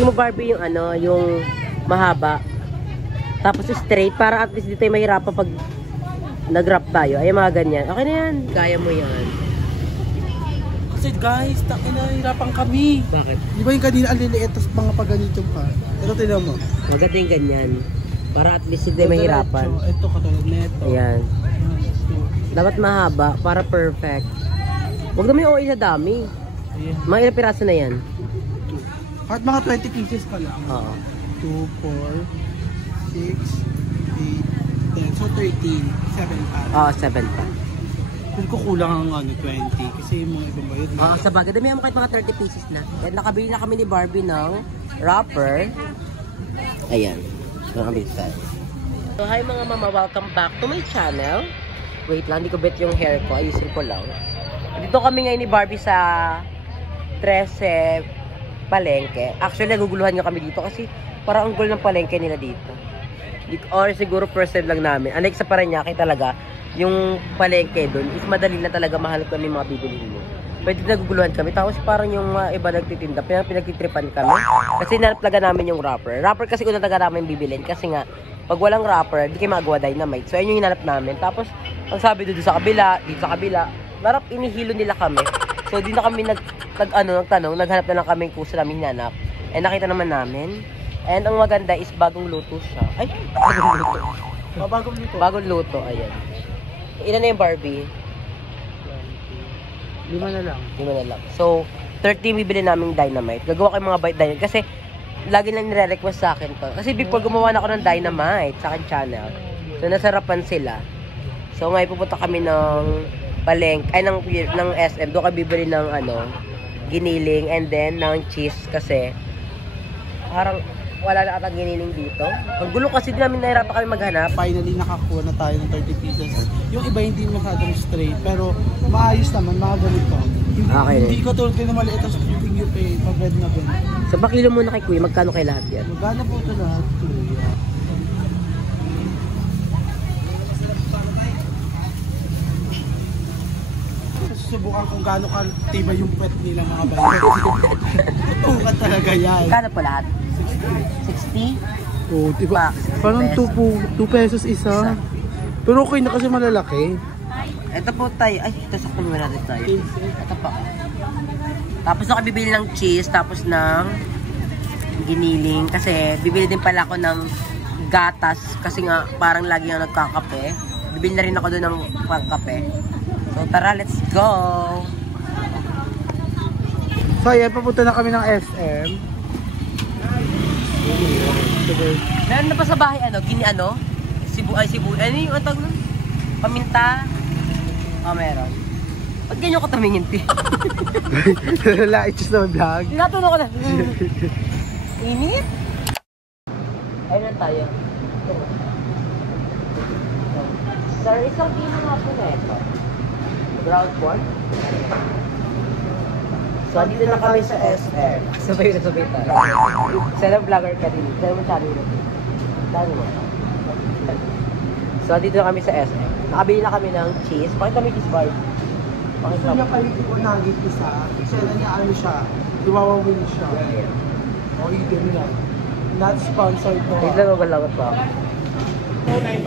Pili mo Barbie yung ano, yung mahaba. Tapos straight para at least di tayo mahirapan pag nag-wrap tayo. Ay mga ganyan. Okay na yan. Kaya mo yan. Kasi guys, nahihirapan kami. Bakit? Di ba yung kanina ang liliit tapos mga paganito pa? Ito tinan mo. Maganda yung ganyan. Para at least hindi mahirapan. Ito katulad nito. Ayan. Dapat mahaba para perfect. Huwag naman yung OA sa dami. Ayan. Mga ilang piraso na yan? Kahit mga 20 pieces pa lang. Oo. 2, 4, 6, 8, 10. So 13. 7 pa. Oo, 7 pa. Kung kukulang ang ano, 20. Kasi yung mga ibang bayad. Oo, sa bagay. Dami mo kahit mga 30 pieces na. At nakabili na kami ni Barbie ng wrapper. Ayan. Nakabili tayo. So, hi mga mama. Welcome back to my channel. Wait lang, hindi ko bet yung hair ko. Ayusin ko lang. Dito kami ngayon ni Barbie sa 13 palengke. Actually, naguguluhan nga kami dito kasi parang ang gulo ng palengke nila dito. Or siguro first time lang namin. Unlike sa Parañaque talaga, yung palengke doon is madali na talaga mahanap kami mga bibilihin mo. Pwede naguguluhan kami. Tapos parang yung iba nagtitinda, pinagtitripan kami. Kasi nalaplaga namin yung wrapper. Wrapper kasi kung talaga namin bibilin. Kasi nga, pag walang wrapper, di kayo magawa dynamite. So, ayun yung hinanap namin. Tapos, ang sabi doon sa kabila, dito sa kabila, narap inihilo nila kami. So, di na kami nagtanong, naghanap na lang kami kung saan namin hinanap. And nakita naman namin. And ang maganda is bagong luto siya. Ay, bagong luto. Bagong luto. Bagong luto, ayan. Ilan na yung Barbie? 5 na lang. 5 na lang. So, 30 bibili namin dynamite. Gagawa ko yung mga bite dynamite. Kasi, lagi lang nire-request sa akin to. Kasi before gumawa na ako ng dynamite sa akin channel. So, nasarapan sila. So, ngayon pupunta kami ng ng SM. Doon kami bibili ng giniling and then ng cheese kasi parang wala na atang giniling dito. Ang gulo kasi din namin nahirapan kami maghanap. Finally, nakakuha na tayo ng 30 pieces. Yung iba hindi masyadong straight, pero maayos naman, mga ganito. Okay. Hindi ko tulad kayo na maliit as yung pay, pabed na ganito. So, pakilo muna kay Kuya. Magkano kay lahat yan? Magkano po ito lahat, Kuya? Susubukan kung gaano ka-tiba yung pwet nila mga bayan. Tutukan talaga yan. Magkano po lahat? 60? Oh, diba? Parang 2 pesos isa. Pero okay na kasi malalaki. Ito po tayo. Ay, ito sa kulungan natin tayo. Ito pa. Tapos ako bibili ng cheese, tapos ng giniling. Kasi bibili din pala ako ng gatas. Kasi nga parang lagi nga nagkakape. Bibili na rin ako doon ng pangkape. So tara, let's go! So ayan, papunta na kami ng SM. Meron na pa sa bahay, Cebu. Ano yung atag nun? Paminta. Meron. Ba't ganyan ko tumingin, ti? Lalait sa vlog. Natuno ko na. Init? Ayun na tayo. Sir, isang kilo nga po na ito. Ground pork. So, dito na kami sa SM. Sabay tayo. Sana vlogger ka din. Sana mo channel mo. Dami mo. So, dito na kami sa SM. Nakabili na kami ng cheese. Pakita mo yung cheese bar. Pakita Gusto mo. niya kayo ko nagit isa. Kasi niya siya. Dumawawin siya. O, even na. Not sponsored mo. Wait lang, magalagot pa ako. Ay,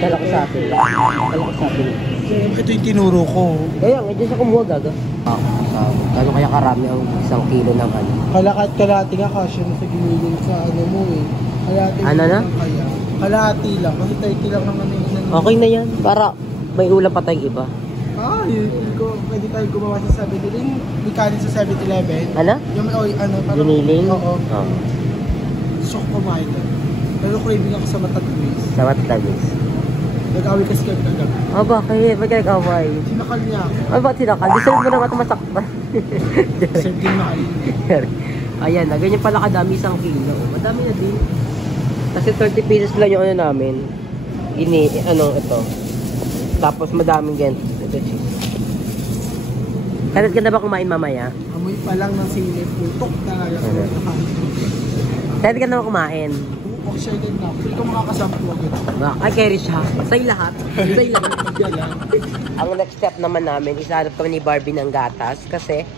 kala ko sa atin. Ito yung tinuro ko. Kaya, medyo sa kumuha gaga. Gano'n kaya karami ang 1 kilo ng ano? Kalahati nga kasya na sa giniling sa mo eh. Kalahati Ano na? Kaya. Kalahati lang. Kasi 30 lang naman yung Okay na yan. Para may ulam pa tayong iba. Pwede tayo gumawa sa 7-Eleven. May kanin sa 7-Eleven. Ano? Yung parang... Giniling? Oo. Oo. Gusto ko kumain na. Pero craving ako sa matagwis. Sa matagis. Nag-away kasi kami kagabi. Bakit? Ba't ka nag-away? Sinakal niya ako. Ba't sinakal? Deserve mo naman ito masaktan. Deserve din na kayo. Ayan na, ganyan pala kadami 1 kilo. Madami na din. Kasi 30 pieces lang yung namin. Ito. Tapos madaming ganito. Ito cheese. Kahit ka na ba kumain mamaya? Amoy pa lang ng sili. Putok talaga. Kahit ka na ba kumain? Excited na. Hindi ko makakasampo agad. Ay, carry siya. Sa'yo lahat. Sa'yo lahat. Ang next step naman namin, isahanap kami ni Barbie ng gatas kasi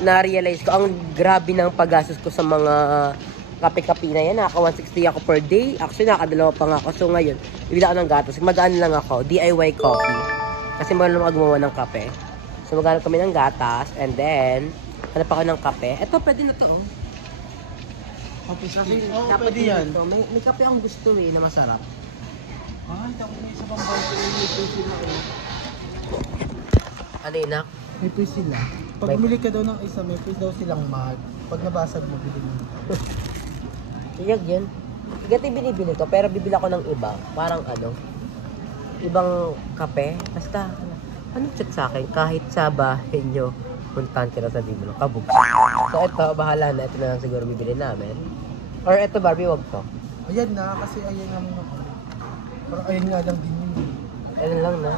na-realize ko, ang grabe ng paggastos ko sa mga kape-kape na yan. Naka 160 ako per day. Actually, nakadalawa pa nga ako. So ngayon, bibili ako ng gatas. Mag-ano lang ako, DIY coffee. Kasi magalang ako gumawa ng kape. So maghanap kami ng gatas. And then, hanap ako ng kape. Ito, pwede na to, oh. Kasi, Dapat pwede yan. dito. May kape akong gusto na masarap. Ay, tapos may isa pang bago. May pwede sila. Ano yun, Nak? May pwede sila. Pag May- bumili ka daw ng isa, may pwede daw silang mag. Pag nabasag mo, bili mo. Iyag yan. Ganito yung binibili ko, pero bibili ako ng iba. Parang ano, ibang kape. Basta, anong chat sa akin? Kahit sa bahay nyo, puntahan ka na sa Dimlo, kabog. So ito, bahala na. Ito na lang siguro bibili namin. Or ito, Barbie, wag to. Ayan na, kasi ayan nga muna ko. Parang ayan nga lang din yun. Ano lang na.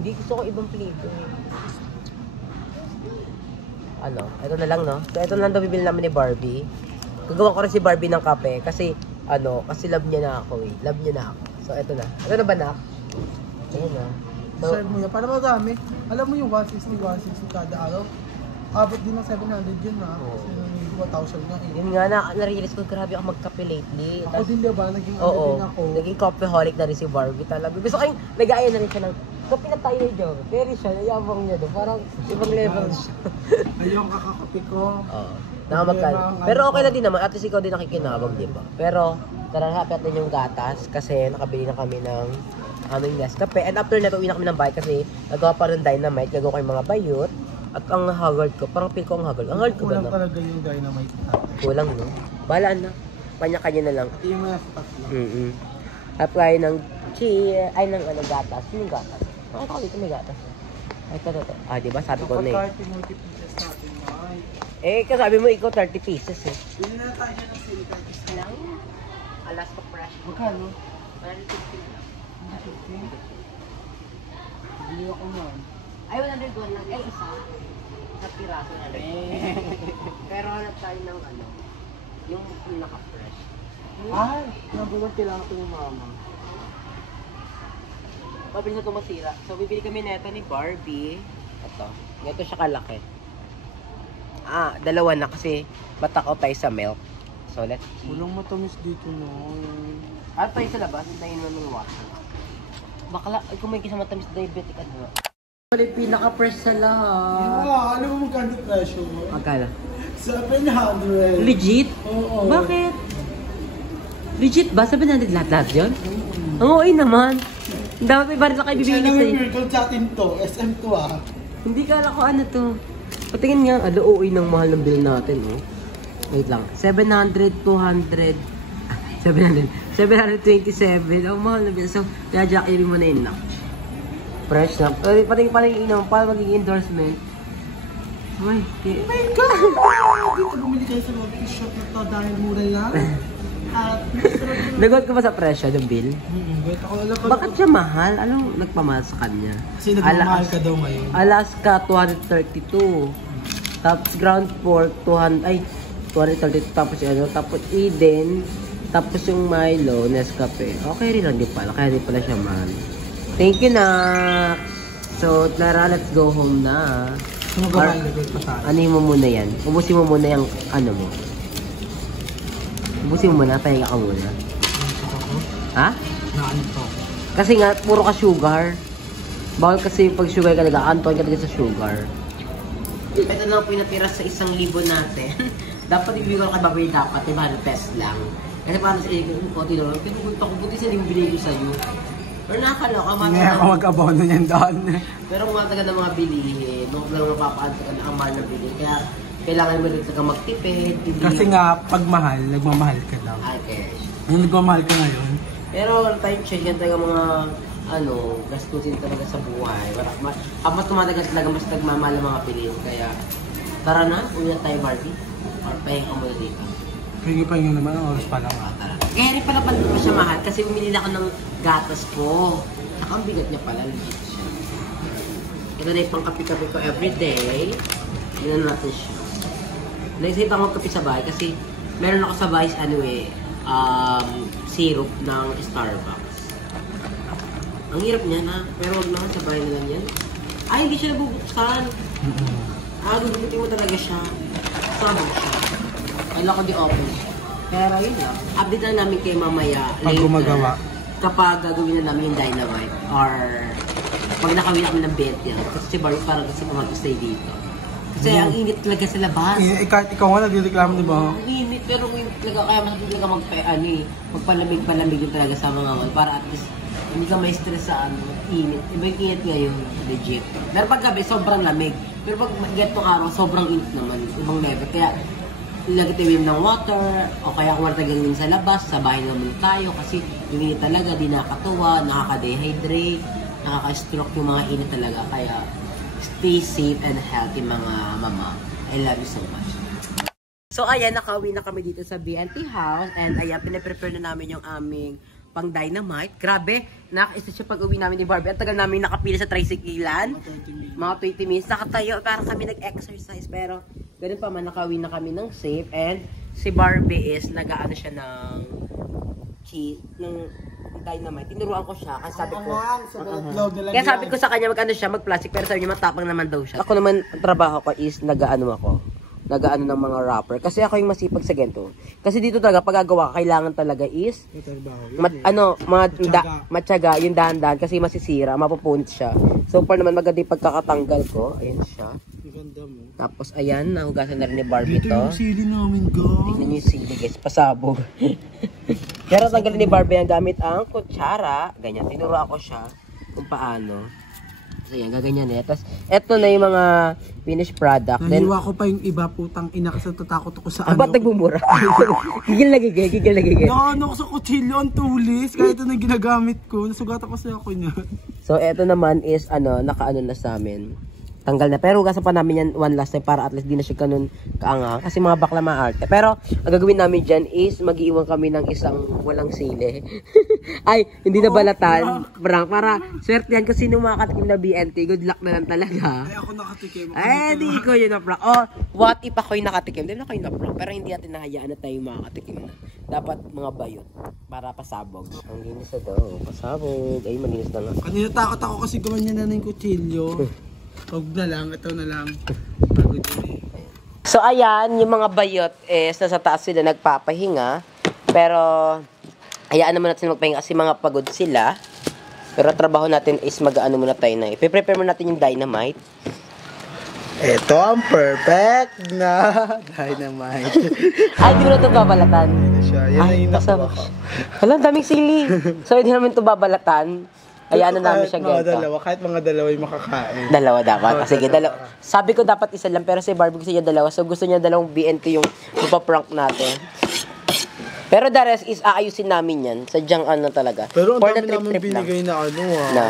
Hindi gusto ko ibang flavor. Ano, ito na lang, no? So ito na lang daw bibili namin ni Barbie. Gagawa ko rin si Barbie ng kape kasi ano, kasi love niya na ako eh. Love niya na ako. So ito na. Ito na ba, Nak? Ayun na. So, Serve mo yan. Para madami. Alam mo yung 160 kada araw. Abot din ng 700 yun na. Oo. Kasi 1,000 nga eh. yun nga na, na-realize ko grabe ako magkape lately. Ako din diba, naging ano Oo, din ako. naging coffeeholic na rin si Barbie talaga. Gusto kayong nag-aaya na rin siya ng kape na tayo ni Joe. Pero siya, nayabang niya doon. Parang ibang level siya. Ayun, kakakapi ko. Oo. Nakamagkano. Pero okay na din naman. At least ikaw din nakikinabang, di ba? Pero, tara happy natin yung gatas kasi nakabili na kami ng aming Nescafe. And after na uwi na kami ng bahay kasi nagawa pa rin dynamite. Gagawa ko yung mga bayot. At ang haggard ko, parang feel ko ang haggard. Ang hard ko ba Kulang na? talaga yung dynamite natin. Kulang, no? Balaan na. Kanya-kanya na lang. Ito yung mga tatlo. Apply ng ay ng ano, gatas. Yung gatas. Ay, ako dito may gatas. Ay, ito. Ah, diba? Sabi ko na eh. Kapag multi-pieces natin, ay. Eh, kasabi mo ikaw 30 pieces eh. Bili na tayo ng silica. Lang? Alas pa fresh. Magkano? 150 lang. 150. Bili ako nun. Ay, 101 lang. Ay, isa. Sa piraso na lang. Pero hanap tayo ng ano, yung naka-fresh. Ay, number 1 kailangan ko yung mama. Mabilis na ito masira. So, bibili kami neto ni Barbie. Ito. Ito siya kalaki. Ah, dalawa na kasi matakaw tayo sa milk. So, let's see. Walang matamis dito, no. Ano tayo sa labas? Hintayin mo ng water. Bakla, ay kung may kisang matamis diabetic, ano? Wala pinaka-fresh sa lahat. Alam mo magkano presyo mo? Magkano? 700. Legit? Oo. Bakit? Legit ba? 700 lahat yun? Ang okay naman. Dapat may baril na kayo bibili Sana may sa'yo. miracle sa atin to. SM to ah. Hindi kala ko ano to. Patingin nga, OA ng mahal ng bill natin, oh. Wait lang. 700, 200, 700, 727. Ang mahal na bill. So, kaya jackery mo na yun lang. Fresh na. Pating inom, para maging endorsement. Uy, Oh my God! Dito bumili kayo sa mga t-shirt na to dahil mura lang. At masarap. nagot ko ba sa presyo ng bill? Wait ako alam ko. Bakit siya mahal? Anong nagpamahal sa kanya? Kasi nagmamahal ka daw ngayon. Alaska, 232. Tapos ground pork, 232. Tapos ano, tapos Eden. Tapos yung Milo, Nescafe. Okay rin lang din pala. Kaya di pala siya mahal. Thank you, Nak. So, Tara, let's go home na. Magawa pa tayo. Ano mo muna yan? Ubusin mo muna yung ano mo. Ubusin mo muna, pahinga ka muna. Ha? Naan to. Kasi nga, puro ka sugar. Bawal kasi pag sugar ka nag-aantuan ka talaga sa sugar. Ito na po yung natira sa 1,000 natin. Dapat ibigay ko kay Baboy dapat, 500 pesos lang. Kasi parang sa iyo, konti naman. Pero kung buti sa yung binigay ko sa'yo. Pero nakakaloka, Hindi ako mag-abono niyan doon. pero kung matagal ng mga bilihin, nung lang mapapaantagan ang mahal ng bilihin. Kaya kailangan mo rin talaga magtipid. Kasi nga, pag mahal, nagmamahal ka lang. Okay. Yung nagmamahal ka ngayon, Pero time change yan talaga mga ano, gastusin talaga sa buhay. Mas tumatagal talaga, mas nagmamahal ang mga bilihin. Kaya tara na, uwi na tayo Barbie. Or pahinga ka muna dito. hingi naman ang oras pa lang. Tara. Kaya rin pala pa siya mahal kasi bumili na ako ng gatas ko. Saka ang bigat niya pala, legit siya. Ito na yung pang-kapi-kapi ko everyday. Yun natin siya. Naisip ako magkapi sa bahay kasi meron ako sa bahay anyway, syrup ng Starbucks. Ang hirap niya na, pero wag naman sa bahay na lang yan. Ay, hindi siya nabubuksan. Gugupitin mo talaga siya. Sabog siya. Kailangan ko di open siya. Pero yun lang. Update lang namin kayo mamaya. Pag gumagawa. Kapag gagawin na namin yung dynamite. Or pag nakawin kami ng bed yan. Kasi si Barbie parang kasi mag-stay dito. Kasi ang init talaga sa labas. Kahit ikaw nga nagreklamo, di ba? Ang init, pero yung talaga kaya mas talaga magpalamig yung talaga sa mga wall para at least hindi ka may stress sa init. Iba yung init ngayon, legit. Pero pag gabi, sobrang lamig. Pero pag ganitong araw, sobrang init naman. Ibang level. Kaya lagatiwin ng water, o kaya kung matagaling sa labas, sa bahay naman tayo. Kasi yung init talaga, di nakakatuwa, nakaka-dehydrate, nakaka-stroke yung mga init talaga. Kaya stay safe and healthy mga mama. I love you so much. So ayan, nakauwi na kami dito sa BNT house. And ayan, pinaprepare na namin yung aming pang dynamite. Grabe, nakakaisa siya pag uwi namin ni Barbie. Ang tagal namin nakapila sa tricyclean. Mga 20 minutes. Nakatayo para kami nag-exercise. Pero ganun pa man, nakauwi na kami ng safe. And si Barbie is nag-ano siya ng cheese, ng dynamite. Tinuruan ko siya kasi sabi ko, kaya sabi ko sa kanya mag-ano siya, mag-plastic. Pero sabi niya matapang naman daw siya. Ako naman, ang trabaho ko is nag-ano ako. Nag-ano ng mga wrapper. Kasi ako yung masipag sa ganito. Kasi dito talaga, pag gagawa, kailangan talaga is matyaga, yung dahan-dahan kasi masisira, mapupunit siya. So far naman maganda yung pagkakatanggal ko. Ayan siya. Ganda mo. Tapos ayan, nahugasan na rin ni Barbie Dito to. yung sili namin, guys. Tignan niyo yung sili guys, pasabog. Pero tanggalin ni Barbie ang gamit ang kutsara. Ganyan, tinuruan ko siya kung paano. So yan, gaganyan eh. Tapos, eto na yung mga finished product. Nahiwa ko pa yung iba, putang ina kasi tatakot ako sa Ba't nagbumura? Gigil na gigil, gigil na gigil. Nakano ko sa kutsilyo, ang tulis. Kahit ito na yung ginagamit ko. Nasugatan ko sa ako niya. So, eto naman is, nakaano na sa amin. Tanggal na. Pero hugasan pa namin yan one last time para at least di na siya ganun kaangang. Kasi mga bakla maarte. Pero, ang gagawin namin dyan is mag-iwan kami ng isang walang sili. Ay, hindi na balatan. Prank. Para swerte yan kasi nung makakatikim na BNT. Good luck na lang talaga. Ay, ako nakatikim. Ay, di ko yun na prank. Oh, what if ako'y nakatikim? Di na kayo na prank. Pero hindi natin nahayaan na tayo makakatikim na. Dapat mga bayot. Para pasabog. Ang linis na daw. Pasabog. Ay, malinis na nga. Kanina takot ako kasi gumanyan na yung kutsilyo. Huwag na lang, ito na lang. Pagod yun eh. So ayan, yung mga bayot is nasa taas sila nagpapahinga. Pero hayaan naman natin magpahinga kasi mga pagod sila. Pero trabaho natin is mag-ano muna tayo na. Ipe-prepare muna natin yung dynamite. Ito ang perfect na dynamite. Ay, di mo na ito babalatan. Yan na yung nakuha ko. Wala, daming sili. So hindi namin ito babalatan. Hayaan na namin siya ganito. Kahit mga dalawa yung makakain. Dalawa dapat. Sige, dalawa. Sabi ko dapat isa lang, pero si Barbie gusto niya dalawa. So gusto niya dalawang BNT yung prank natin. Pero the rest is aayusin namin yan. Sadyang talaga. Pero ang for dami the namin trip binigay lang. na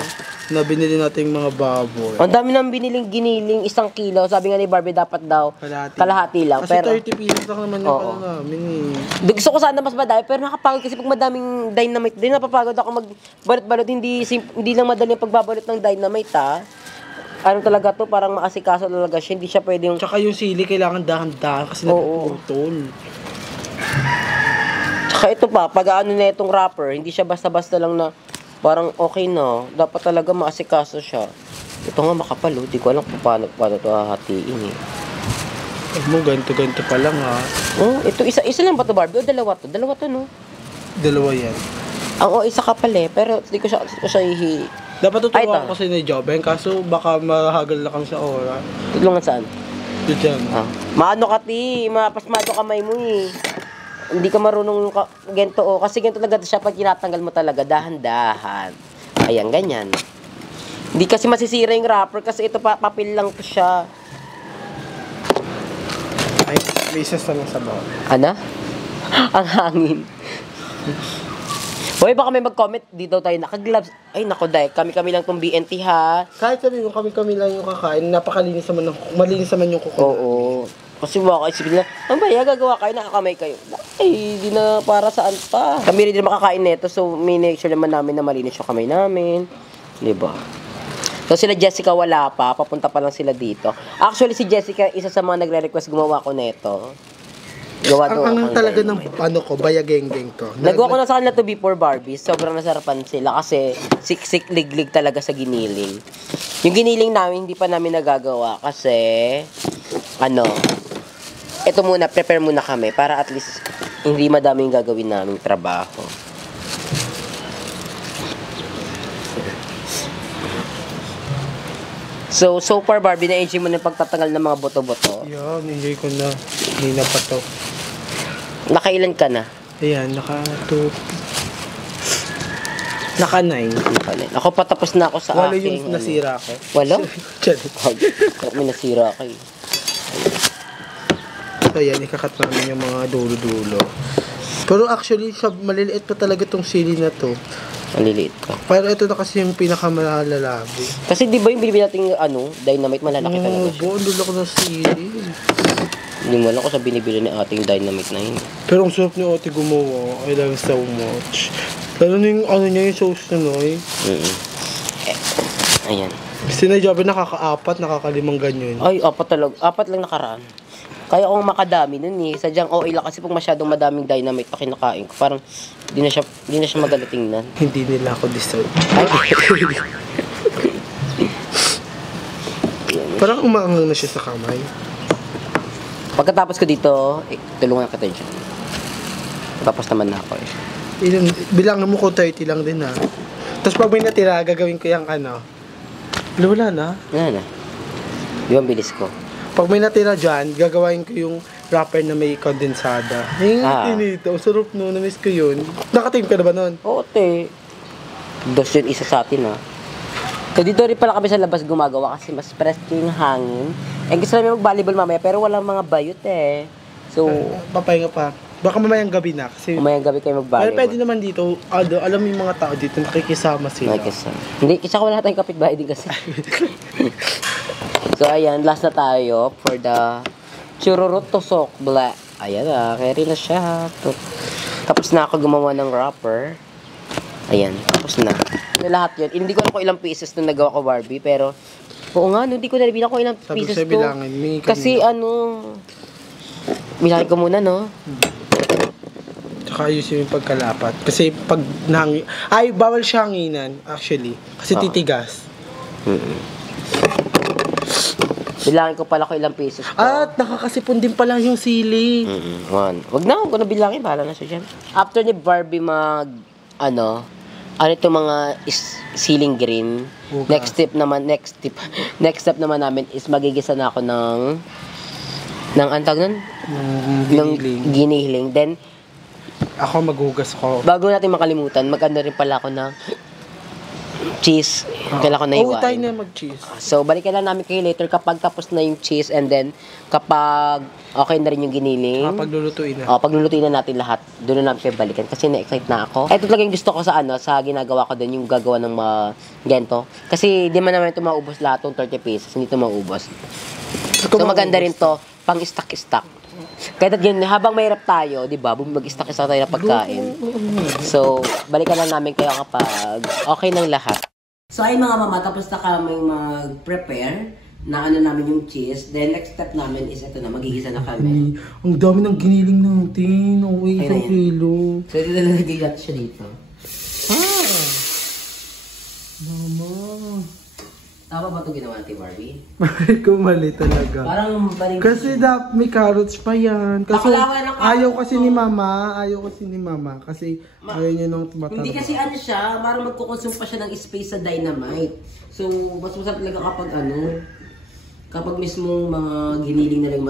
na binili nating mga baboy. Ang dami namin biniling giniling 1 kilo. Sabi nga ni Barbie dapat daw kalahati lang. Kasi Pero 30 pesos lang naman yung pala namin eh. gusto ko sana mas madami, pero nakapagod kasi pag madaming dynamite, din napapagod ako magbalot-balot. Hindi lang madali yung pagbabalot ng dynamite Ano talaga to, parang maasikaso talaga siya. Hindi siya pwedeng... Tsaka yung sili kailangan dahan-dahan kasi napuputol. Tsaka ito pa, pag na itong wrapper, hindi siya basta-basta lang na parang okay na. Dapat talaga maasikaso siya. Ito nga makapal, di ko alam kung paano ito hahatiin eh. Mo ganito pa lang Oh, ito isa lang ba to, Barbie? O dalawa to? Dalawa to, no? Dalawa yan. Isa kapal eh, pero hindi ko siya Dapat tuturuan ko si ni Joben, kaso baka mahagal na kami sa oras. Tulungan saan? Diyan. Maano ka mapasmado kamay mo eh. Hindi ka marunong ganito kasi ganito talaga siya pag tinatanggal mo talaga, dahan-dahan. Ayan, ganyan. Hindi kasi masisira yung wrapper kasi ito papel lang to siya. Ay, may isa sa bawah. Ano? Ang hangin. Hoy, baka may mag-comment, di daw tayo naka-gloves. Ay, nako dahil, kami lang tong BNT ha. Kahit sabihin ko kami lang yung kakain, napakalinis naman yung kuko. Oo. Kasi baka isipin nila, ang baya, gagawa kayo, nakakamay kayo. Ay, di na para saan pa. Kami rin din makakain nito, so may make sure naman namin na malinis yung kamay namin. Diba? So sila Jessica wala pa, papunta pa lang sila dito. Actually, si Jessica, isa sa mga nagre-request gumawa ko nito. Gawa doon ang talaga ng bayageng-geng ko. Nagawa ko na sa kanila to before Barbie. Sobrang nasarapan sila kasi siksik liglig talaga sa giniling. Yung giniling namin hindi pa namin nagagawa kasi ano, ito muna, prepare muna kami para at least hindi madaming gagawin naming trabaho. So far, Barbie, na-enjoy mo na yung pagtatagal ng mga boto-boto. Yan, enjoy ko na. Hindi na pa to. Nakailan ka na? Ayan, naka 2. Naka 9. Ako patapos na ako sa Walo aking... yung nasira ko. Walo? Charit. May nasira ka eh. So yan, ikakat namin yung mga dulo-dulo. Pero actually, maliliit pa talaga tong sili na to. Maliliit ka. Pero ito na kasi yung pinakamalalabi. Kasi di ba yung binibili natin dynamite, malalaki talaga siya. Oo, dulo ko na sili. Hindi mo alam ko sa binibili ni ating dynamite na yun. Pero ang sarap ni Ate gumawa. I love so much. Lalo na yung niya, yung sauce na noy. Ayan. Sinadyabi nakaka-4, nakaka-5 ganyan. Ay, 4 talaga. 4 lang nakaraan. Kaya akong makadami nun eh. Sadyang okay lang kasi pag masyadong madaming dynamite pa kinakain ko, parang di na siya maganda tingnan. Hindi nila ako deserve. Parang umaangang na siya sa kamay. Pagkatapos ko dito, tulungan kita dyan. Tapos naman na ako eh. Bilangan mo ko 30 lang din ha. Tapos pag may natira, gagawin ko yung wala na. Wala na. Di ba ang bilis ko? Pag may natira dyan, gagawin ko yung wrapper na may kondensada. Tinito. Sarap no. Na-miss ko yun. Nakatim ka na ba nun? Oo, te. Dos yun isa sa atin, ha. So, dito rin pala kami sa labas gumagawa kasi mas presko yung hangin. Eh, gusto namin mag-volleyball mamaya, pero walang mga bayot, eh. So, papahinga pa. Baka mamayang gabi na. Kasi umayang gabi kayo pero mag-volleyball. pwede naman dito, alam mo yung mga tao dito, nakikisama sila. Hindi, kasi wala tayong kapitbahay din kasi. So, ayan, last na tayo for the chururut tusok black. Ayan na, carry na siya. Tapos na ako gumawa ng wrapper. Ayan, tapos na. Lahat yun. Hindi ko alam kung ilang pieces na nagawa ko, Barbie, pero oo nga, hindi ko nalibilang kung ilang Sabi pieces siya to. bilangin. Kasi bilangin ko muna, no? Tsaka ayusin yung pagkalapat. Kasi pag bawal siya hanginan, actually. Kasi titigas. Bilangin ko pala kung ilang pieces to. At nakakasipon din pala yung sili. One. Wag na, huwag ko na bilangin. Bahala na siya dyan. After ni Barbie ano ito mga ceiling green. Bukas. Next step naman namin is magigisa na ako ng antag nun? Ng giniling. Then, ako maghugas ko. bago natin makalimutan, mag-ano rin pala ako ng cheese. Kailangan ko na Oo, tayo iwain. na mag-cheese. So, balikan lang namin kayo later kapag tapos na yung cheese and then kapag okay na rin yung giniling. Kapag lulutuin na. Paglulutuin na natin lahat, doon na namin kayo balikan kasi na-excite na ako. Ito talaga yung gusto ko sa ginagawa ko doon, yung gagawa ng mga gento. Kasi di man naman ito maubos lahat ng 30 pesos, hindi ito maubos. So, maganda rin to, pang stock-stock. Kaya ganyan, habang mahirap tayo, di ba, mag-stock-stock tayo na pagkain. So, balikan lang namin kayo kapag okay ng lahat. So, ay mga mama, tapos na kami mag-prepare na namin yung cheese. Then, next step namin is ito na, magigisa na kami. Ang dami ng giniling natin. Okay, Ayun na yan. kilo. So, ito na nalagay natin siya dito. Mama. Tama ba ito ginawa natin, Barbie? Kumali talaga. Parang baling... Kasi may carrots pa yan. Kasi Pakalawa ng carrots ayaw kasi ni mama. Kasi ayaw niya nung tumatanda. Hindi kasi siya, parang magkukonsume pa siya ng space sa dynamite. So, mas masarap talaga kapag mismong mga giniling na lang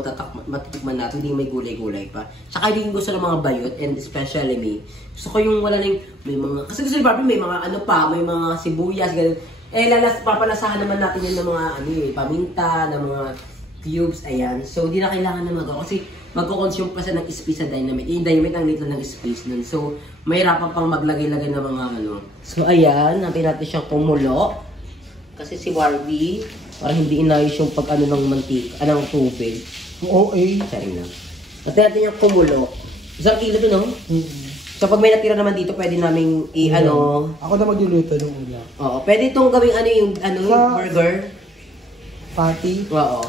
matitikman natin, hindi may gulay-gulay pa. Tsaka hindi gusto ng mga bayot, and especially me. Gusto ko yung wala lang, may mga, kasi gusto ni Barbie may mga may mga sibuyas, ganun. Papalasahan naman natin yun ng mga paminta, ng mga cubes, ayan. So, hindi na kailangan na kasi magkukonsume pa siya ng space sa dynamite. Yung dynamite ang little ng space nun. So, mahirapan pang maglagay-lagay ng mga So, ayan, natin siyang kumulo. Kasi si Barbie, para hindi inayos yung ng mantika, ng tubig. Oo, Saring lang. Natin yung kumulo. 1 kilo to, no? So, pag may natira naman dito, pwede naming Ako na magluluto ng ulam. Oo, pwede itong gawing yung burger. Patty. Oo.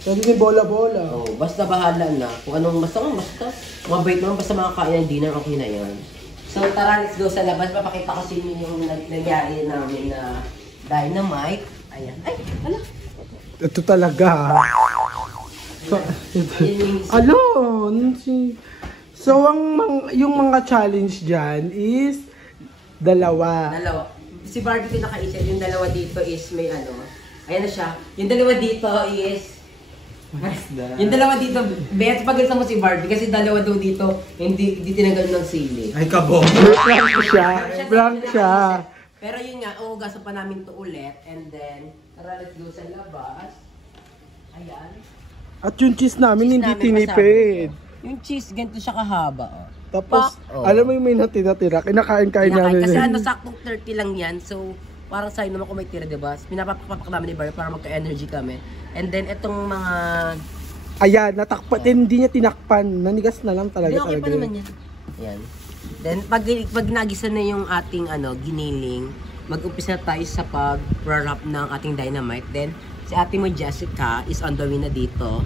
Pwede din bola-bola. Oo, basta bahala na. Kung anong, basta. Mabait naman, basta makakain ng dinner, okay na yan. So, tara, let's go sa labas. Papakita ko sa inyo yung nangyari namin na dynamite. Ayan. Ay, ala. Ito talaga. Ano? So, yung mga challenge dyan is dalawa. Si Barbie din nakaisip, yung dalawa dito is may ano. Ayan na siya. Yung dalawa dito is... Yung dalawa dito, bet pag mo si Barbie kasi dalawa daw dito hindi tinanggal ng sili. Ay, kabong. Blank siya. Pero yun nga, uugasan pa namin to ulit and then tara let's go sa labas. Ayan. At yung cheese namin hindi Namin tinipid. kasama. Yung cheese ganito siya kahaba. Oh. Tapos, alam mo yung may natira-tira, kinakain-kain namin. Kasi ano, saktong 30 lang yan. So, parang sa'yo naman kung may tira, diba? Pinapapak namin ni Barbie para magka-energy kami. And then, itong mga... Ayan, natakpan. Hindi niya tinakpan. Nanigas na lang talaga. Hindi, okay pa naman yan. Ayan. Then, pag nagisa na yung ating giniling, mag-umpisa na tayo sa pag-wrap ng ating dynamite. Then, si ate mo Jessica is on the way na dito.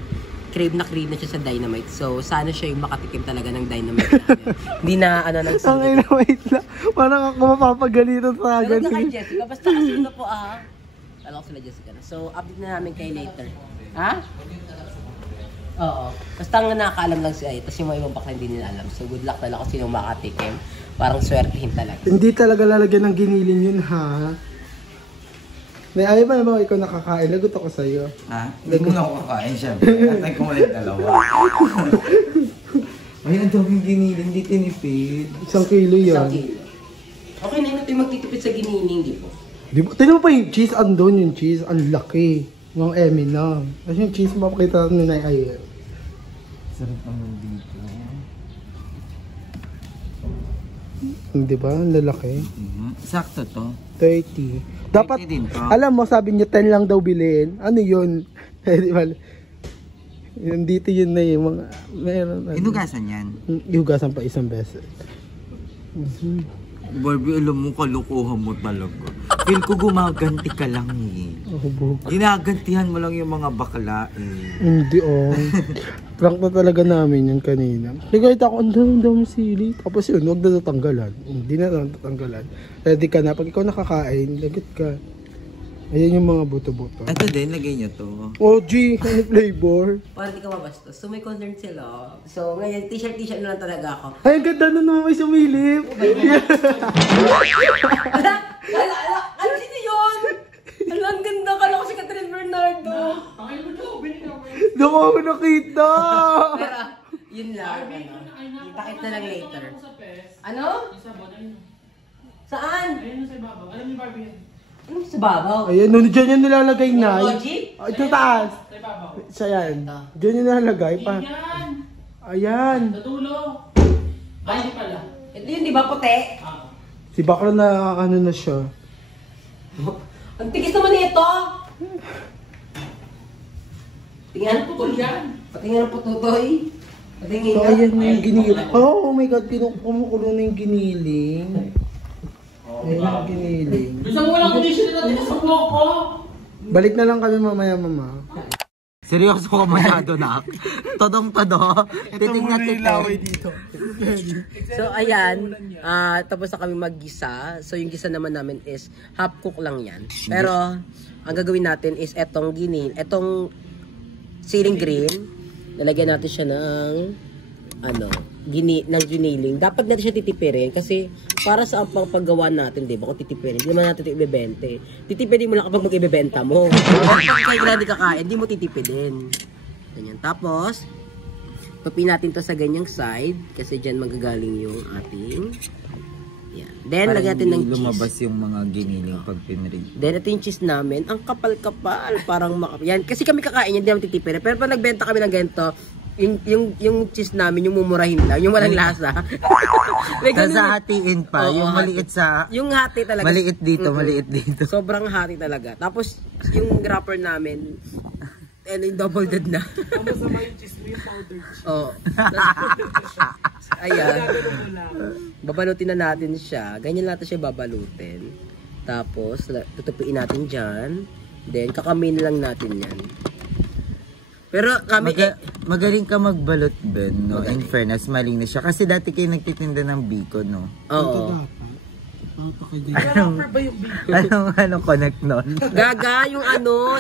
Crave na siya sa dynamite. So, sana siya yung makatikim talaga ng dynamite namin. Hindi na, ng Ang ina, wait lang. Parang ako mapapagalitan sa pero ganun. kay Jessica, basta kasi ito po alam ko sila Jessica na. So, update na namin kayo later. Ha? Oo. Basta nga nakakaalam lang siya. Tapos yung mga ibang bakla hindi nila alam. So, good luck na lang kung sino makatikim. Parang swertihin talaga. Hindi talaga lalagyan ng ginilin yun, ha? May ayaw ba naman ikaw nakakain? Lagot ako sa'yo. Ha? Hindi mo na ako kakain, syempre. Atay ko ulit dalawa. Ay, ang daming giniling, hindi tinipid. 1 kilo yan. 1 kilo. Okay na yun ito yung magtitipid sa giniling, di po? Di ba? Tignan mo pa yung cheese, andun yung cheese. Ang laki. Ng Emmy na. Kasi yung cheese, mapakita nyo na yung ayer. Sarap naman dito. Di ba? Ang lalaki. Sakto to. 30. Dapat, din to. alam mo, sabi niya 10 lang daw bilhin. Ano yun? Di ba? Dito yun na yung mga... Meron, Inugasan yan. Ihugasan pa isang beses. Barbie, alam mo, kalukuhan mo talaga. Feel ko gumaganti ka lang eh. Oh, Ginagantihan mo lang yung mga bakla eh. Hindi prank na talaga namin yun kanina. Nagkita ako, ang dami sili. Tapos yun, huwag na tatanggalan. Hindi na tatanggalan. Ready ka na. Pag ikaw nakakain, lagot ka. Ayan yung mga buto-buto. Ito din, lagay niyo to. OG, ano flavor? Para di ka mabastos. So, may concern sila. So, ngayon, t-shirt na lang talaga ako. Ay, ang ganda na naman may sumilip. Ano sino yun? Ang ganda ka lang si Catherine Bernardo. Doon ako nakita. Pero, yun lang. Itakit na lang later. Ano? Saan? Ayun sa babaw. Alam ni Barbie yan. Ano sa babaw? Ayan, no, dyan yung nilalagay na. Logic? Ay, ito taas. Sa yan. Dyan yung nilalagay pa. Ayan. Sa dulo. Ay, hindi pala. Ito yun, di ba puti? Si Bakla na ano na siya. Ang tigis naman nito! Tingnan po yan. Patingnan po tutoy. Patingin So, ka. ayan na yung giniling. Oh my God, kumukulo na yung giniling. Ayan yung giniling. Bisa mo walang condition na natin sa buhok ko. Balik na lang kami mamaya, mama. Seryoso ka masyado, nak. Todong-todo. Titignan dito. So ayan, tapos na kami maggisa. So yung gisa naman namin is half cook lang yan. Pero ang gagawin natin is etong siling green. Lalagyan natin siya ng giniling. Dapat natin siya titipirin kasi para sa paggawa natin, di ba? Kung titipirin, hindi naman natin ito ibebente. Titipirin mo lang kapag mag-ibebenta mo. Kapag kayo na di kakain, hindi mo titipidin. Ganyan. Tapos, papi natin to sa ganyang side kasi dyan magagaling yung ating yan. Then, lagyan natin ng cheese. Lumabas yung mga giniling pag pinrig. Then, ito yung cheese namin. Ang kapal-kapal. Parang yan. Kasi kami kakain yan, hindi naman titipirin. Pero pag nagbenta kami ng ganito, yung cheese namin, yung mumurahin lang, yung walang lasa. Sa hatiin pa, yung maliit sa... Yung hati talaga. Maliit dito, maliit dito. Sobrang hati talaga. Tapos, yung wrapper namin, yung double dead na. Tapos sa may cheese cream powder. Oo. Ayan. Babalutin na natin siya. Ganyan natin siya babalutin. Tapos, tutupiin natin dyan. Then, kakamin lang natin yan. Pero kami... Magaling ka magbalot, Ben, no? In fairness, maling na siya. Kasi dati kayo nagtitinda ng biko, no? Oo. Anong connect nun? Gaga, yung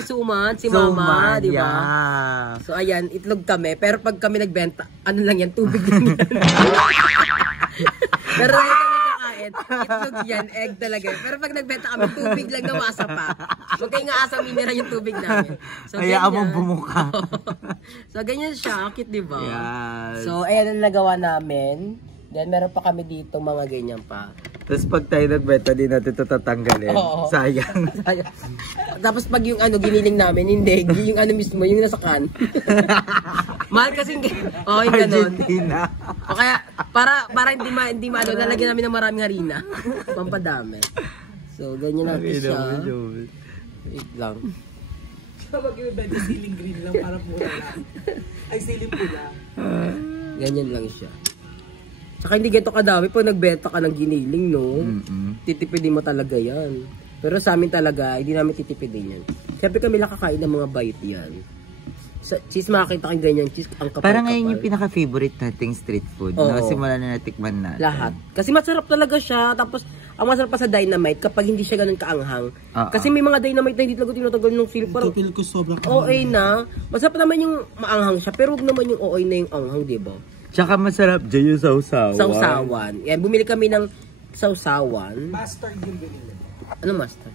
suman, si mama, di ba? Yeah. So ayan, itlog kami. Pero pag kami nagbenta, ano lang yan, tubig lang yan. Pero kami kakain, itlog yan, egg talaga. Pero pag nagbenta kami, tubig lang na masa pa. Huwag kayo nga asa minira yung tubig namin. So, Kaya among bumuka. So ganyan siya, cute di ba? Yes. So ayan ang nagawa namin. Then meron pa kami dito mga ganyan pa. Tapos pag tayo nagbenta, di natin ito tatanggalin. Oo. Sayang. Tapos pag yung giniling namin, hindi, yung mismo, yung nasa can. Mahal kasi, yung ganun. Argentina. O kaya, para hindi nalagyan namin ng maraming harina. Pampadami. So, ganyan natin siya. Wait lang. Kapag yung benta ceiling green lang para pula lang. Ay, ceiling pula. Ganyan lang siya. Tsaka hindi ganito kadami pag nagbenta ka ng giniling, no? Titipidin mo talaga yan. Pero sa amin talaga, hindi namin titipidin yan. Siyempre kami lang kakain ng mga bite yan. Sa cheese, makakita kang ganyan cheese, ang kapal-kapal. Parang ngayon yung pinaka-favorite nating street food. Oo. No? Simula na natikman natin. Lahat. Kasi masarap talaga siya. Tapos, ang masarap pa sa Dynamite kapag hindi siya ganun kaanghang. Kasi may mga Dynamite na hindi talaga tinatagal ng sili. Parang Feel ko sobrang OA na. Masarap naman yung maanghang siya. Pero huwag naman yung OA na yung anghang, diba? Tsaka masarap dyan yung sausawan. Sausawan. Yan, bumili kami ng sausawan. Master yung binili. Ano master?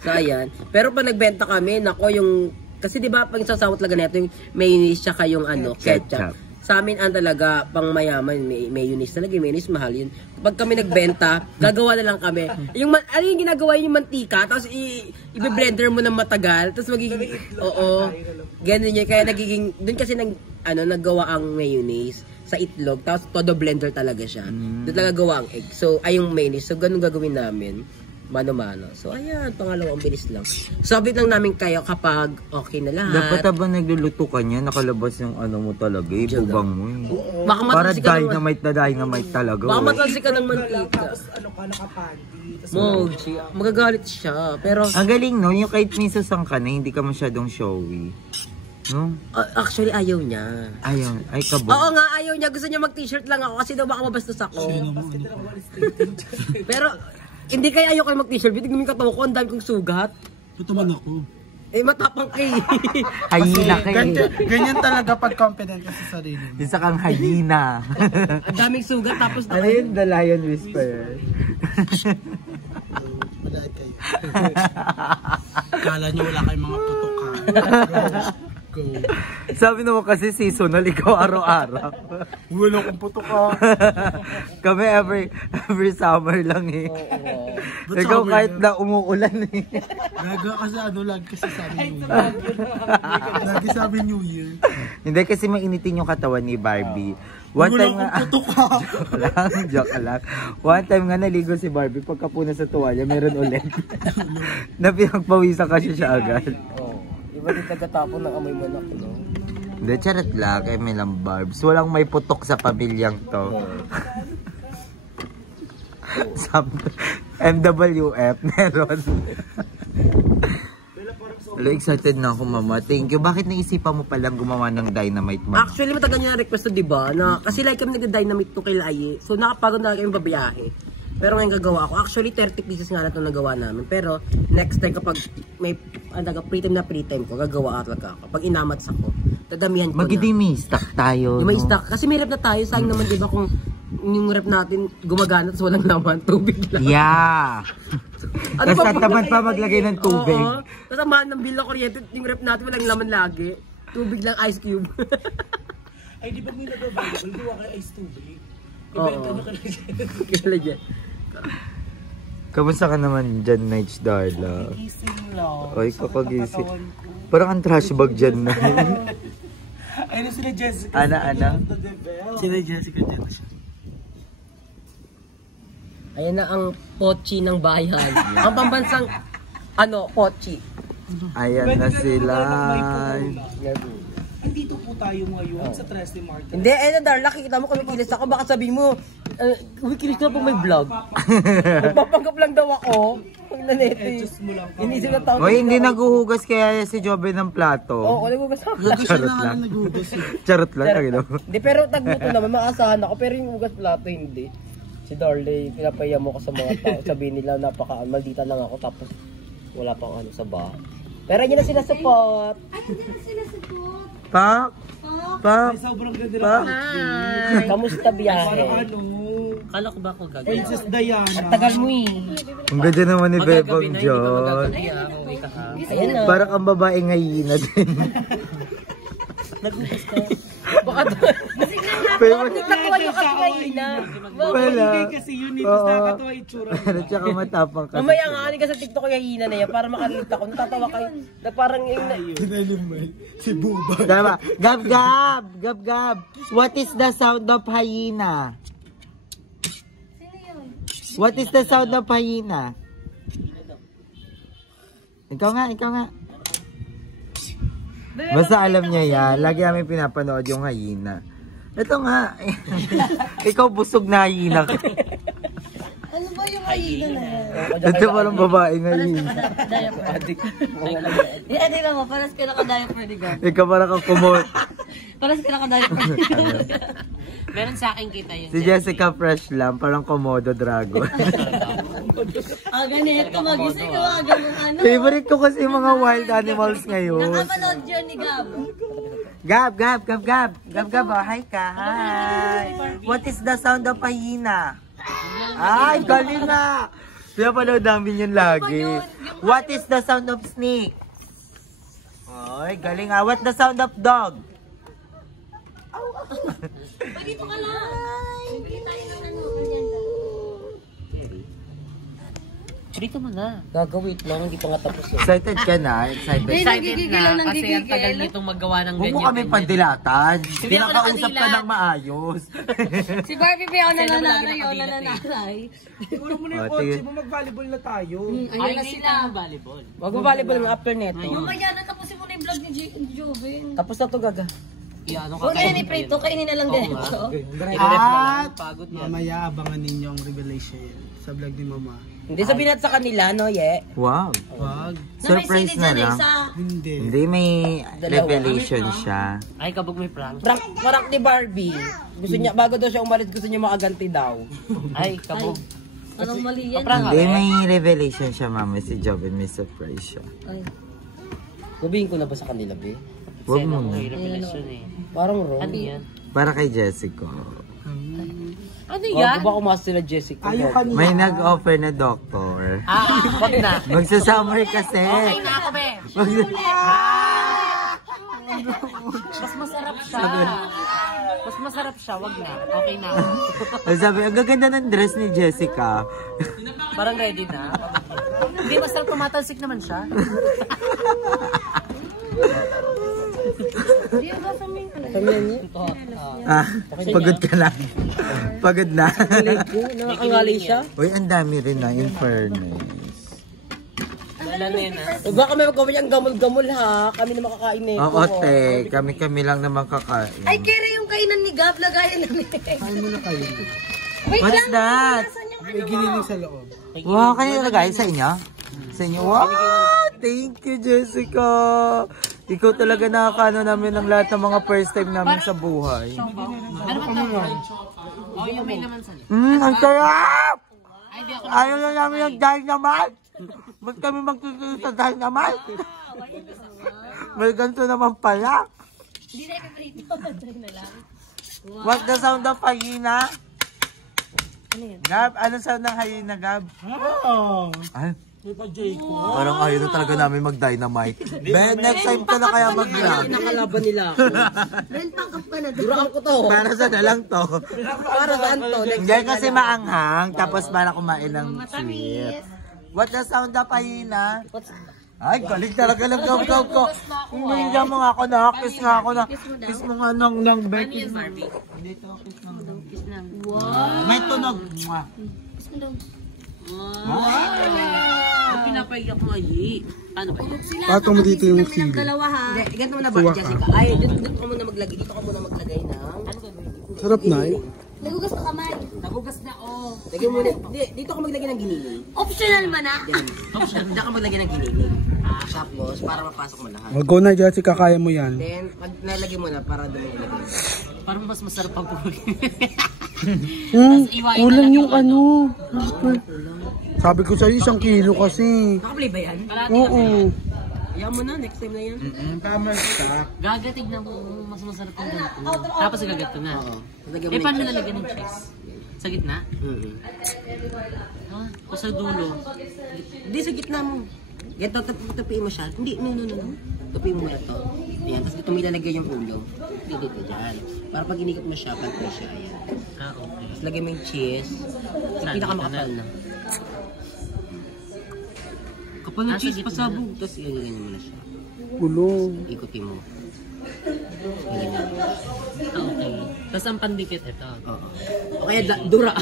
So, ayan. Pero pag nagbenta kami, nako yung... Kasi di ba pag sasawat talaga neto yung mayonnaise tsaka yung ketchup. Sa amin ang talaga pang mayaman, may mayonnaise talaga, mayonnaise mahal yun. Pag kami nagbenta, gagawa na lang kami. Ano yung ginagawa yung mantika, tapos i-blender mo ng matagal, tapos magiging, oo, ganun yun. Kaya nagiging, dun kasi naggawa ang mayonnaise sa itlog, tapos todo blender talaga siya. Doon talaga gawa ang egg. So, ay yung mayonnaise. So, ganun gagawin namin. Mano-mano. So, ayan, pangalawang bilis lang. So, update lang namin kayo kapag okay na lahat. Dapat habang nagluluto ka niya, nakalabas yung mo talaga, ibubang mo. Baka Para matalsi ka ng dynamite talaga. Baka matalsi ka ng mantika. Tapos ano ka, nakapandi. Moji. Magagalit siya. Pero, Ang galing no, yung kahit minsan sang ka na, hindi ka masyadong showy. No? actually, ayaw niya. Ayaw, ay kabog. Oo nga, ayaw niya. Gusto niya mag-t-shirt lang ako kasi daw baka mabastos ako. Pero, hindi kaya ayaw kayo mag-t-shirt. Bitig namin katawa ko, ang dami kong sugat. Ito man ako. Matapang kay. Hayina kayo. Ganyan talaga pag confident ka sa sarili mo. Isa kang hayina. Ang daming sugat, tapos Ano yun? The Lion Whisperer. Malait kayo. Kala nyo wala kayong mga putok ha. Go. Sabi naman kasi seasonal, ikaw araw-araw. Wala kong putok ha. Kami every summer lang eh. Ba't Ikaw summer kahit na? na umuulan eh. Gaga kasi lagi kasi sabi New Year. Lagi sabi New Year. Hindi kasi mainitin yung katawan ni Barbie. Wala kong putok ha. Joke lang. One time nga naligo si Barbie, pagkapuna sa tuwalya, meron ulit. Na pinagpawisan kasi siya agad. Iba din tagatapon ng amoy manak, no? Hindi, charot lang, kay may lang Barbs. Walang may putok sa pamilyang to. MWF, meron. Excited na ako, mama. Thank you. Bakit naisipan mo palang gumawa ng dynamite, mama? Actually, matagal niya na-request to, diba? Na, kasi like kami nagda-dynamite to kay Laye. So, nakapagod na kami babiyahe. Pero ngayon gagawa ako. Actually, 30 pieces nga na itong nagawa namin. Pero, next time kapag may pre-time ko, gagawa talaga ako. Pag inamats ako, dadamihan ko Magiging may stock tayo. Yung may no? stock. Kasi may rep na tayo. Sayang naman, diba, kung yung rep natin gumagana tapos walang laman, tubig lang. Yeah! Tapos tatamad pa maglagay ng tubig. Oo. Tapos ang mahal ng bill na kuryente, yung rep natin walang laman lagi. Tubig lang, ice cube. Ay, di ba may nag-available? Gawa kayo ice tubig. Oo. Ibenta nyo ka Kaya dyan. Kamusta ka naman dyan, Nige Darla? Gising lang. Ay, kakagising. Parang ang trash bag dyan na. Ayun sila Jessica. Ana. Sila Jessica dyan. Ayan na ang pochi ng bayan. Ang pambansang, pochi. Ayan na sila. Andito po tayo ngayon sa Trestle Market. Hindi, Darla, kikita mo kami kilis ako. Baka sabihin mo, kilis na po may vlog. Magpapanggap lang daw ako. Pag nanete. Inisip na tao. Hoy, hindi naguhugas kaya si Jobe ng plato. Oo, nagugas ako. Charot lang. Charot lang. Hindi, pero tagluto naman, maasahan ako. Pero yung ugas plato, hindi. Si Darley, pinapaya mo ko sa mga tao. Sabihin nila, maldita lang ako. Tapos, wala pang ano sa bahay. Pero hindi na sila support. Ay, hindi na sila support. Pak! Pak! Ay, sobrang ganda Pak! ng Kamusta biyahe? Parang ano, Kala ko ba ako gagawin? Princess Diana. Tagal mo eh. Ang ganda naman ni Bebang John. Ayan na. Parang ang babae ngayon na din. Baka Pero, nagtakuha yung kasi na. wala. Hindi kasi yun eh. Tapos nakakatawa yung tsura. Pero tsaka matapang kasi. Mamaya nga, ka sa TikTok yung hina na yan para makalita ko. Natatawa kayo. Na parang yung... Si Buba. Tama. Gab, gab! Gab, gab! What is the sound of hyena? Sino yun? What is the sound of hyena? Ikaw nga, ikaw nga. Basta alam niya yan. Lagi namin pinapanood yung hyena. Ito nga. Ikaw busog na hyena. Ano ba yung ayina na yan? Ito parang babae hyena. Yan, di mo, paras ka naka-diaper ni God. Ikaw parang kang kumot. Paras ka naka-diaper ni God. Meron sa akin kita yun. Si Jessica Fresh lang. Parang Komodo Dragon. Ganito, magising ka, ganun ano. Favorite ko kasi yung mga wild animals ngayon. Nakapanood yun ni Gab. Gab, Gab, Gab, Gab. Gab, Gab, oh, hi ka. Hi. What is the sound of hyena? Ay, galing na. Pinapanood namin yun lagi. What is the sound of snake? Ay, galing ah. What the sound of dog? Dito ka lang. Bigyan tayo ng ano, agenda. Dito mo na. Gagawin lang, hindi pa nga tapos yun. Excited ka na? Excited. Nagigigil lang ng Kasi ang tagal gigigil. nitong magawa ng Huwag ganyan. mo kami pandilatan. ako Pinakausap ka nakadilat. ng maayos. Si Barbie pa yung Kasi naman lagi nananay, yung nakadilat eh. nananay. Siguro mo na yung Oh, kotse tingin. mo, mag-volleyball na tayo. Ayun na sila. volleyball. Mag-volleyball ng after neto. Mamaya na tapusin mo na yung vlog ni Joven. Tapos na to gaga. Ano Huwag kayo ni Prito, kainin na lang diretso. At Pagod yan. mamaya abangan ninyo ang revelation sa vlog ni Mama. Hindi sabihin natin sa kanila, no, ye? Wow. Wag. Surprise na lang. Hindi. Hindi, may revelation siya. Ay, kabog may prank. Prank ni Barbie. Gusto niya, bago daw siya umalis, gusto niya makaganti daw. Ay, kabog. Anong mali yan? Hindi, may revelation siya, mama. Si Joven, may surprise siya. Ay. Sabihin ko na ba sa kanila, be? Huwag mo na. Parang wrong. Ano yan? Para kay Jessica. Ano yan? Baka umas sila Jessica. Ayaw ka May nag-offer na doktor. Wag na. Magsa-summer kasi. Okay na ako, be. Mas masarap siya. Mas masarap siya, wag na. Okay na. Sabi, ang gaganda ng dress ni Jessica. Parang ready na. Hindi, masarap tumatalsik naman siya. Pagod ka lang. Pagod na. Nakakangali siya. Uy, ang dami rin na, in fairness. Wala na yun, ha? Baka may magkawin yung gamol-gamol, ha? Kami na makakain nito. Oo, te. Kami lang naman kakain. Ay, kere yung kainan ni Gab, lagayan namin. Kain mo na kayo. Wait What's lang, that? nasan yung May giniling sa loob. Wow, kanina nagay sa inyo? Sa inyo? Wow! Thank you, Jessica! Ikaw talaga nakakano namin ng lahat ng mga first time namin sa buhay. Ano ba ito? Oh, yung may naman sa'yo. Ang sarap! Ayaw na namin ng dynamite! Ba't kami magtutuloy sa dynamite? May ganito naman pala. Hindi na ipiprito. Try na lang. What the sound of hyena? Gab, anong sound ng hyena, Gab? Oh. Ay, parang ayaw na talaga namin mag-dynamite. Ben, next time ka na kaya mag-vlog. Nakalaban nila ako. Ben, pangkap ka na. Duraan ko to. Para sa na lang to. Para saan to? Hindi kasi maanghang, tapos para kumain ng sweet. What the sound of hyena? Ay, galing talaga ng gaw ko. Hindi mo nga ako na, kiss nga ako na. Kiss mo nga ng Becky. Dito, kiss ng wow. May tunog. Mwah. Pinapahiyak mo, Ayi. Ano ba yun? Patong mo dito yung sili. Dalawa ha. Hindi, ganito mo na ba, Jessica? Ay, dito ka muna maglagay. Dito ka muna maglagay ng... Ano gagawin? Sarap na eh. Nagugas ka kamay. Nagugas na, oh. Lagyan mo na. Dito ka maglagay ng giniling. Optional man na. Yan. Diyan ka maglagay ng giniling. Tapos, para mapasok mo lahat. Go na, Jessica, kaya mo yan. Then, nalagay mo na para doon ilagay. Parang mas masarap pag Kulang yung ano. Sabi ko sa'yo, 1 kilo kasi. Nakaplay ba yan? Oo. Ayaw mo na, next time na yan. Tama ka. Gagatig na mas masarap yung ganito. Tapos gagato na. Lagyan mo Eh, na paano yung- nalagyan ng cheese? Sa gitna? Ha? O sa dulo? Hindi, sa gitna mo. Ganito, tapiin mo siya. Hindi, no. Tapiin mo muna to. Ayan, tapos dito mo ilalagay yung ulo. Dito, dyan. Para pag inikot mo siya, pantay siya. Ayan. Ah, okay. Tapos lagay mo yung cheese. Yung pinakamakapal na. Kapal na Nasa cheese, gitna. pasabog. Tapos ilalagay mo na siya. Kulong. Ikutin mo. Ilalagay mo. Ah, okay. Tapos ang pandikit ito. Oo. O kaya, dura.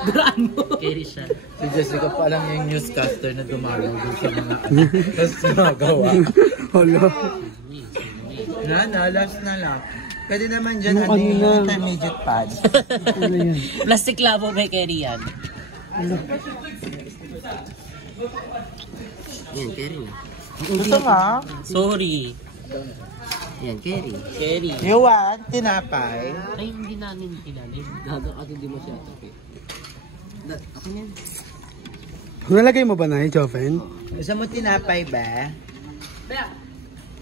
Duraan mo. Carry siya. Si Jessica pa lang yung newscaster na dumalaw doon sa mga tapos ginagawa. Hala. Last na lang. Pwede naman dyan, Yung kanina. intermediate pad. Ano yan? Plastic labo may carry yan. Ayan, carry na. Gusto nga? Sorry. Ayan, carry. Carry. You want tinapay? Ay, hindi namin kinalim. Gaga kasi hindi mo siya tapi. Ako yan. Nalagay mo ba na yung Joven? Gusto mo tinapay ba?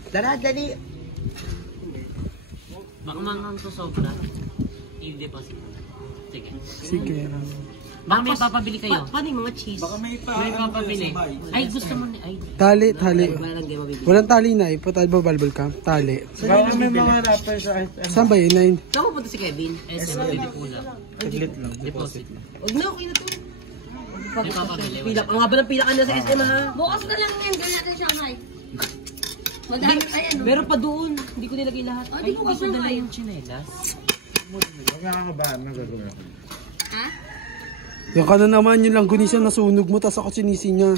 Tara, dali. Baka mangang to sobra. Hindi pa siguro. Sige. Sige. Baka may papabili kayo. Paano yung mga cheese? May papabili. Ay, gusto mo ni... Ay, Tali. Wala lang kayo mabibili. Walang tali na eh. Patay ba balbal ka? Tali. Baka may mga rapper sa SM. Saan ba yun? Nine? Saan pupunta si Kevin? SM, bibili po lang. Saglit lang. Deposit. Huwag na, okay na to. May papabili. Pila, ang haba ng pila ka na sa SM ha. Bukas na lang yan, doon natin Shanghai. Madami, ay ano. Meron pa doon. Hindi ko nilagay lahat. O, di bukas na Dala kayo. yung chinelas. Huwag nakakabahan, magagawa ko. Ha? Yung ka na naman, yung langgunisa nasunog mo, tas ako sinisi niya.